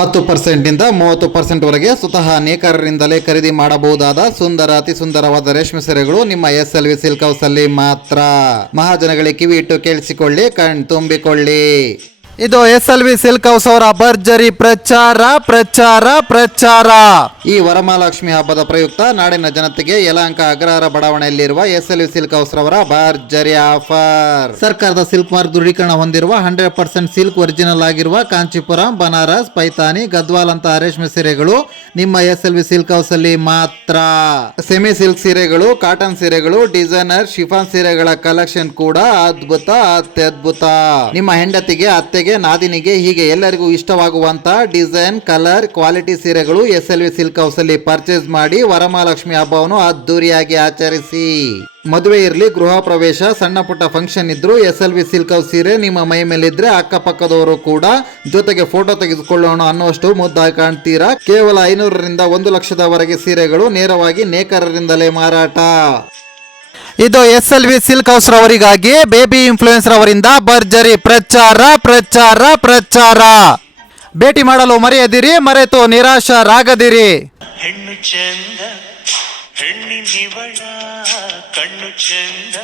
10% ಇಂದ 30% ವರೆಗೆ ಸ್ವತಃ ನೇಕಾರರಿಂದಲೇ ಖರೀದಿ ಮಾಡಬಹುದಾದ ಸುಂದರ ಅತಿ ಸುಂದರವಾದ ರೇಷ್ಮೆ ಸೀರೆಗಳು ನಿಮ್ಮ SLV ಸಿಲ್ಕ್ ಹೌಸ್ ಅಲ್ಲಿ ಮಾತ್ರ. ಮಹಾಜನಗಳಿಗೆ ಕಿವಿ ಇಟ್ಟು ಕೇಳಿಸಿಕೊಳ್ಳಿ, ಕಣ್ ತುಂಬಿಕೊಳ್ಳಿ. ಇದು SLV ಸಿಲ್ಕ್ ಹೌಸ್ ಅವರ ಭರ್ಜರಿ ಪ್ರಚಾರ. ಈ ವರಮಹಾಲಕ್ಷ್ಮಿ ಹಬ್ಬದ ಪ್ರಯುಕ್ತ ನಾಡಿನ ಜನತೆಗೆ ಯಲಹಂಕ ಅಗ್ರಹಾರ ಬಡಾವಣೆಯಲ್ಲಿರುವ SLV ಸಿಲ್ಕ್ ಹೌಸ್ ರವರ ಭರ್ಜರಿ ಆಫರ್. ಸರ್ಕಾರದ ಸಿಲ್ಕ್ ಮಾರ್ಕ್ ದೃಢೀಕರಣ ಹೊಂದಿರುವ 100% ಸಿಲ್ಕ್ ಒರಿಜಿನಲ್ ಆಗಿರುವ ಕಾಂಚೀಪುರಂ, ಬನಾರಸ್, ಪೈತಾನಿ, ಗದ್ವಾಲ್ ಅಂತ ರೇಷ್ಮೆ ಸೀರೆಗಳು ನಿಮ್ಮ SLV ಸಿಲ್ಕ್ ಹೌಸ್ ಅಲ್ಲಿ ಮಾತ್ರ. ಸೆಮಿ ಸಿಲ್ಕ್ ಸೀರೆಗಳು, ಕಾಟನ್ ಸೀರೆಗಳು, ಡಿಸೈನರ್ ಶಿಫಾನ್ ಸೀರೆಗಳ ಕಲೆಕ್ಷನ್ ಕೂಡ ಅದ್ಭುತ, ಅತ್ಯದ್ಭುತ. ನಿಮ್ಮ ಹೆಂಡತಿಗೆ, ಅತ್ತೆಗೆ, ನಾದಿನಿಗೆ ಹೀಗೆ ಎಲ್ಲರಿಗೂ ಇಷ್ಟವಾಗುವಂತ ಡಿಸೈನ್, ಕಲರ್, ಕ್ವಾಲಿಟಿ ಸೀರೆಗಳು SLV ಸಿಲ್ಕ್ ಹೌಸ್ ಅಲ್ಲಿ ಪರ್ಚೇಸ್ ಮಾಡಿ ವರಮಹಾಲಕ್ಷ್ಮಿ ಹಬ್ಬವನ್ನು ಅದ್ದೂರಿಯಾಗಿ ಆಚರಿಸಿ. ಮದುವೆ ಇರಲಿ, ಗೃಹ ಪ್ರವೇಶ, ಸಣ್ಣ ಪುಟ್ಟ ಫಂಕ್ಷನ್ ಇದ್ರು SLV ಸಿಲ್ಕ್ ಹೌಸ್ ಸೀರೆ ನಿಮ್ಮ ಮೈ ಮೇಲಿದ್ರೆ ಅಕ್ಕಪಕ್ಕದವರು ಕೂಡ ಜೊತೆಗೆ ಫೋಟೋ ತೆಗೆದುಕೊಳ್ಳೋಣ ಅನ್ನುವಷ್ಟು ಮುದ್ದಾಗಿ ಕಾಣ್ತೀರಾ. ಕೇವಲ 500ರಿಂದ 1,00,000ದವರೆಗೆ ಸೀರೆಗಳು ನೇರವಾಗಿ ನೇಕಾರರಿಂದಲೇ ಮಾರಾಟ. ಇದು SLV ಸಿಲ್ಕ್ ಹೌಸ್ ರವರಿಗಾಗಿ ಬೇಬಿ ಇನ್ಫ್ಲೂಯೆನ್ಸರ್ ಅವರಿಂದ ಭರ್ಜರಿ ಪ್ರಚಾರ. ಭೇಟಿ ಮಾಡಲು ಮರೆಯದಿರಿ, ಮರೆತು ನಿರಾಶರಾಗದಿರಿ. ಹೆಣ್ಣು ಚಂದ, ಹೆಣ್ಣಿನಿವಳ ಕಣ್ಣು ಚಂದ.